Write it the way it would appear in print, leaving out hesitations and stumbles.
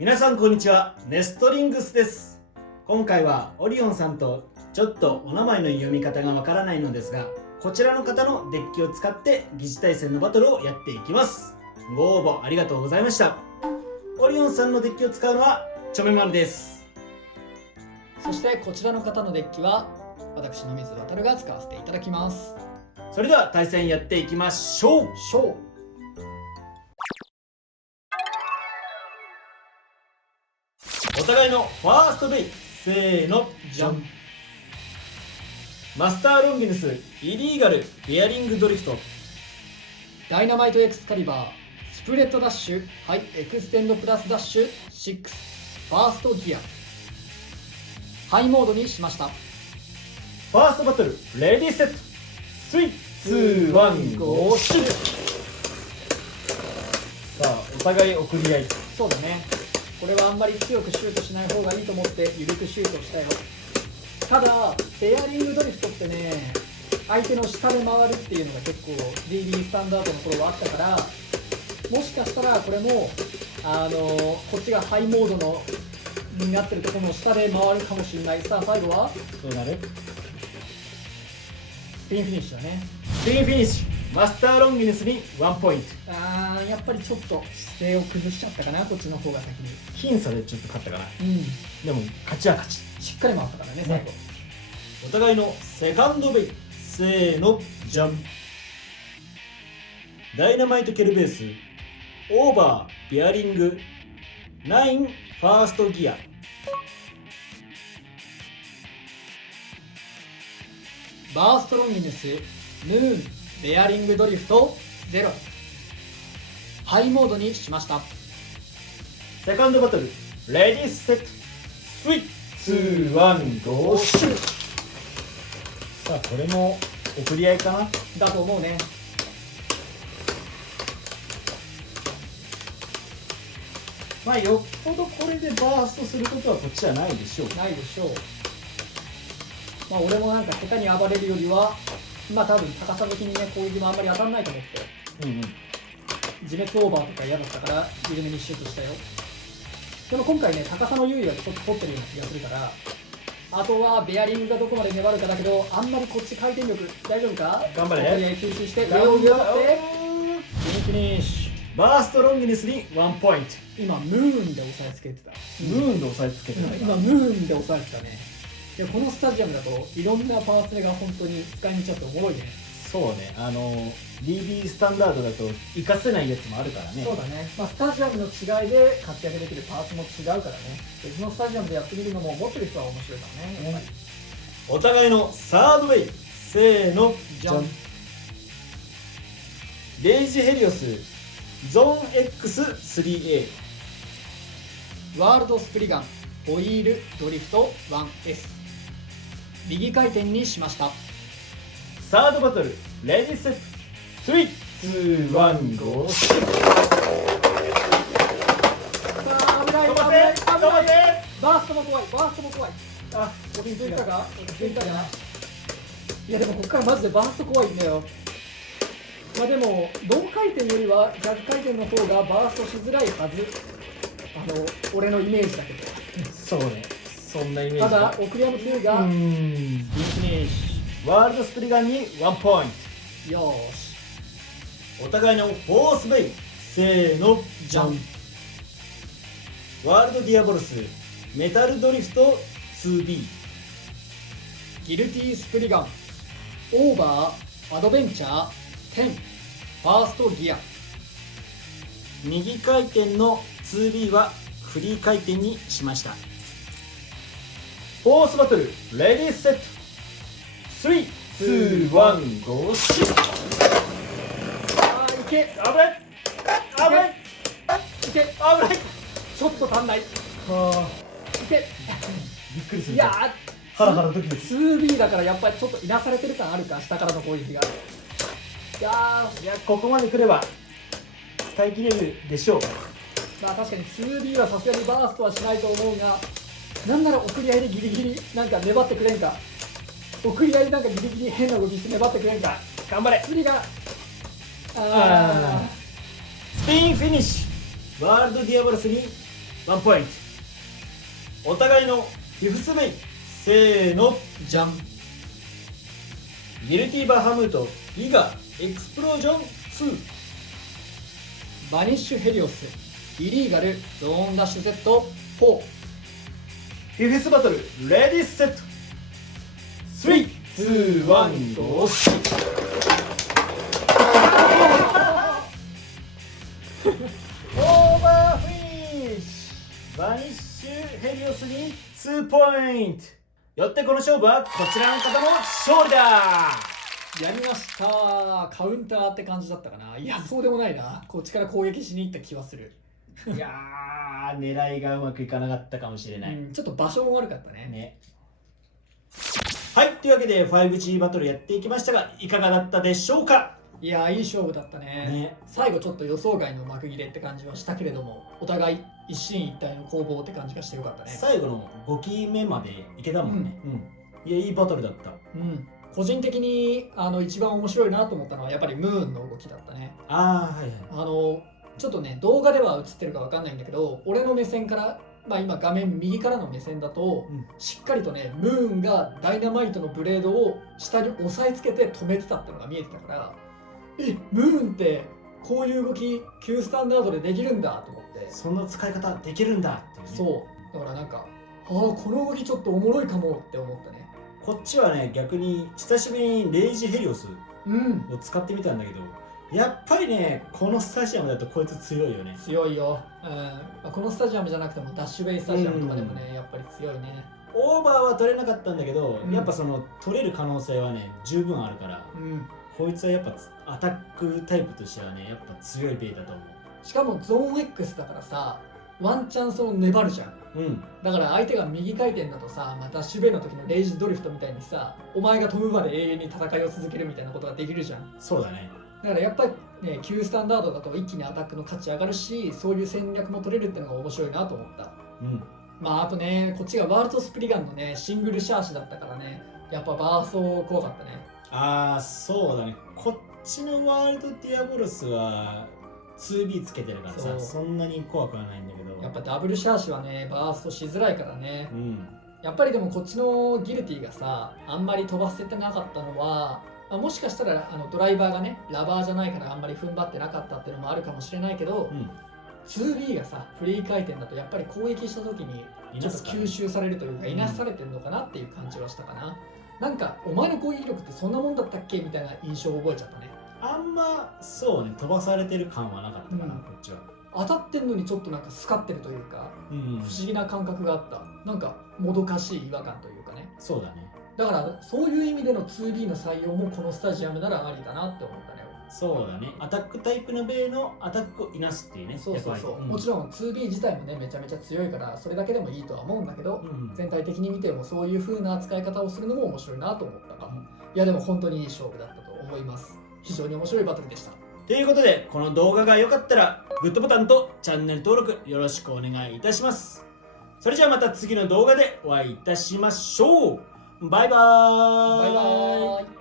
皆さんこんにちは、ネストリングスです。今回はオリオンさんとちょっとお名前の読み方がわからないのですが、こちらの方のデッキを使って疑似対戦のバトルをやっていきます。ご応募ありがとうございました。オリオンさんのデッキを使うのはちょめまるです。そしてこちらの方のデッキは私の水渡が使わせていただきます。それでは対戦やっていきましょう。お互いのファーストベイ、せーの、じゃん。マスターロンギヌス、イリーガル、ベアリングドリフト。ダイナマイトエクスカリバー、スプレッドダッシュ、はい、エクステンドプラスダッシュ6、ファーストギア。ハイモードにしました。ファーストバトル、レディーセット、スイッツ1、ゴーシュ。さあ、お互い送り合い。そうだね。これはあんまり強くシュートしない方がいいと思って緩くシュートしたよ。ただベアリングドリフトってね、相手の下で回るっていうのが結構 DB スタンダードの頃はあったから、もしかしたらこれもこっちがハイモードのになってるところの下で回るかもしれない。さあ最後はどうなる？スピンフィニッシュだね。スピンフィニッシュ。マスターロンギヌスに1ポイント。やっぱりちょっと姿勢を崩しちゃったかな、こっちの方が先に。僅差でちょっと勝ったかな。うん、でも勝ちは勝ち。しっかり回ったからね、最後。お互いのセカンドベイ、せーの、じゃん。ダイナマイトケルベース、オーバー、ベアリング、9、ファーストギア。バーストロンギヌス、ムーン、ベアリングドリフト0、ハイモードにしました。セカンドバトル、レディーセット、スイッツ1、ゴーシュ。さあ、これも送り合いかな。だと思うね。まあ、よっぽどこれでバーストすることはこっちはないでしょう。ないでしょう。まあ俺もなんか下手に暴れるよりは、まあ多分高さ的にね、攻撃もあんまり当たんないと思って、自滅オーバーとか嫌だったから緩めにシュートしたよ。でも今回ね、高さの優位はちょっと取ってるような気がするから、あとはベアリングがどこまで粘るかだけど、あんまりこっち回転力大丈夫か。頑張れ。吸収して上を上がってフィニッシュ。バーストロンギヌスに1ポイント。今ムーンで押さえつけてた。ムーンで押さえつけてた。今ムーンで押さえてたね。でこのスタジアムだといろんなパーツが本当に使い道あっておもろいね。そうね、DB スタンダードだと活かせないやつもあるからね。そうだね、まあ、スタジアムの違いで活躍できるパーツも違うからね。別のスタジアムでやってみるのも持ってる人は面白いからね、やっぱり。お互いのサードウェイ、せーの、じゃん。レイジヘリオス、ゾーン X3A。ワールドスプリガン、オイールドリフト 1S、 右回転にしました。サードバトル、レディーセット、スイッツ1、ゴーシュ。危ない危ない危ない。バーストも怖い、バーストも怖い。あ、落ち着いたか、落ち着いたかな。いやでもここからマジでバースト怖いんだよ。まあでも同回転よりは逆回転の方がバーストしづらいはず。俺のイメージだけど。そうね、そんなイメージ。ただ送り合いも強いが、フィニッシュ。ワールドスプリガンに1ポイント。よーし。お互いのフォースベイ、せーの、じゃん。ワールドディアボルス、メタルドリフト 2B。 ギルティスプリガン、オーバーアドベンチャー10、ファーストギア。右回転の 2B はフリー回転にしました。フォースバトル、レディーセット、3、2、1、ゴーシュ。いけ、危ない危ないいけ、危ない。ちょっと足んない。いけ。びっくりする。いやハラハラドキドキ。 2B だからやっぱりちょっといなされてる感あるか、下からの攻撃が。いやここまで来れば耐えきれるでしょう。まあ確かに 2B はさすがにバーストはしないと思うが、なんなら送り合いでギリギリなんか粘ってくれんか。送り合いでなんかギリギリ変な動きして粘ってくれんか。頑張れ。釣りがスピンフィニッシュ。ワールドディアボルスにワンポイント。お互いのフィフスメイン。せーの、じゃん。ギルティバハムートギガエクスプロージョン2。バニッシュヘリオスイリーガルゾーンダッシュ Z4。フィフスバトルレディーセット。3、2、1、ゴー。オーバーフィニッシュ。バニッシュヘリオスに2ポイント。よってこの勝負はこちらの方の勝利だ。やりました。カウンターって感じだったかな。いや、そうでもないな。こっちから攻撃しに行った気はする。いやー、狙いがうまくいかなかったかもしれない、うん、ちょっと場所も悪かったね。ね。はい、というわけで 5G バトルやっていきましたが、いかがだったでしょうか。いや、いい勝負だったね。ね、最後ちょっと予想外の幕切れって感じはしたけれども、お互い一進一退の攻防って感じがしてよかったね。最後の5期目までいけたもんね。いや、いいバトルだった。個人的に一番面白いなと思ったのはやっぱりムーンの動きだったね。はいはい。ちょっとね、動画では映ってるかわかんないんだけど、俺の目線から、今画面右からの目線だと、しっかりとね、ムーンがダイナマイトのブレードを下に押さえつけて止めてたってのが見えてたから、ムーンってこういう動き旧スタンダードでできるんだと思って。そんな使い方できるんだっていうね。そうだからなんか、この動きちょっとおもろいかもって思ったね。こっちはね、逆に久しぶりにレイジヘリオスを使ってみたんだけど、やっぱりね、このスタジアムだとこいつ強いよね。強いよ。このスタジアムじゃなくてもダッシュベイスタジアムとかでもね、やっぱり強いね。オーバーは取れなかったんだけど、やっぱその取れる可能性はね、十分あるから、こいつはやっぱアタックタイプとしてはね、やっぱ強いベイだと思う。しかもゾーン X だからさ、ワンチャンその粘るじゃん。だから相手が右回転だとさ、ダッシュベイの時のレイジドリフトみたいにさ、お前が飛ぶまで永遠に戦いを続けるみたいなことができるじゃん。そうだね。だからやっぱりね、旧スタンダードだと一気にアタックの価値上がるし、そういう戦略も取れるっていうのが面白いなと思った。あとね、こっちがワールドスプリガンのね、シングルシャーシだったからね、やっぱバースト怖かったね。そうだね。こっちのワールドディアボロスは 2B つけてるからさ、そんなに怖くはないんだけど、やっぱダブルシャーシはね、バーストしづらいからね。やっぱりでもこっちのギルティがさ、あんまり飛ばせてなかったのは、もしかしたらドライバーがね、ラバーじゃないからあんまり踏ん張ってなかったっていうのもあるかもしれないけど、2B がさ、フリー回転だとやっぱり攻撃した時にちょっと吸収されるというか、いなされてるのかなっていう感じはしたかな。なんか、お前の攻撃力ってそんなもんだったっけみたいな印象を覚えちゃったね。あんまそうね、飛ばされてる感はなかったかな、こっちは。当たってんのにちょっとなんかスカってるというか、不思議な感覚があった。なんかもどかしい違和感というかね。そうだね。だからそういう意味での 2B の採用もこのスタジアムならありだなって思ったね。そうだね。アタックタイプのベイのアタックをいなすっていうね。そう、もちろん 2B 自体もね、めちゃめちゃ強いからそれだけでもいいとは思うんだけど、全体的に見てもそういう風な扱い方をするのも面白いなと思ったかも。いやでも本当にいい勝負だったと思います。非常に面白いバトルでした。ということで、この動画が良かったらグッドボタンとチャンネル登録よろしくお願いいたします。それじゃあまた次の動画でお会いいたしましょう。バイバーイ。バイバーイ。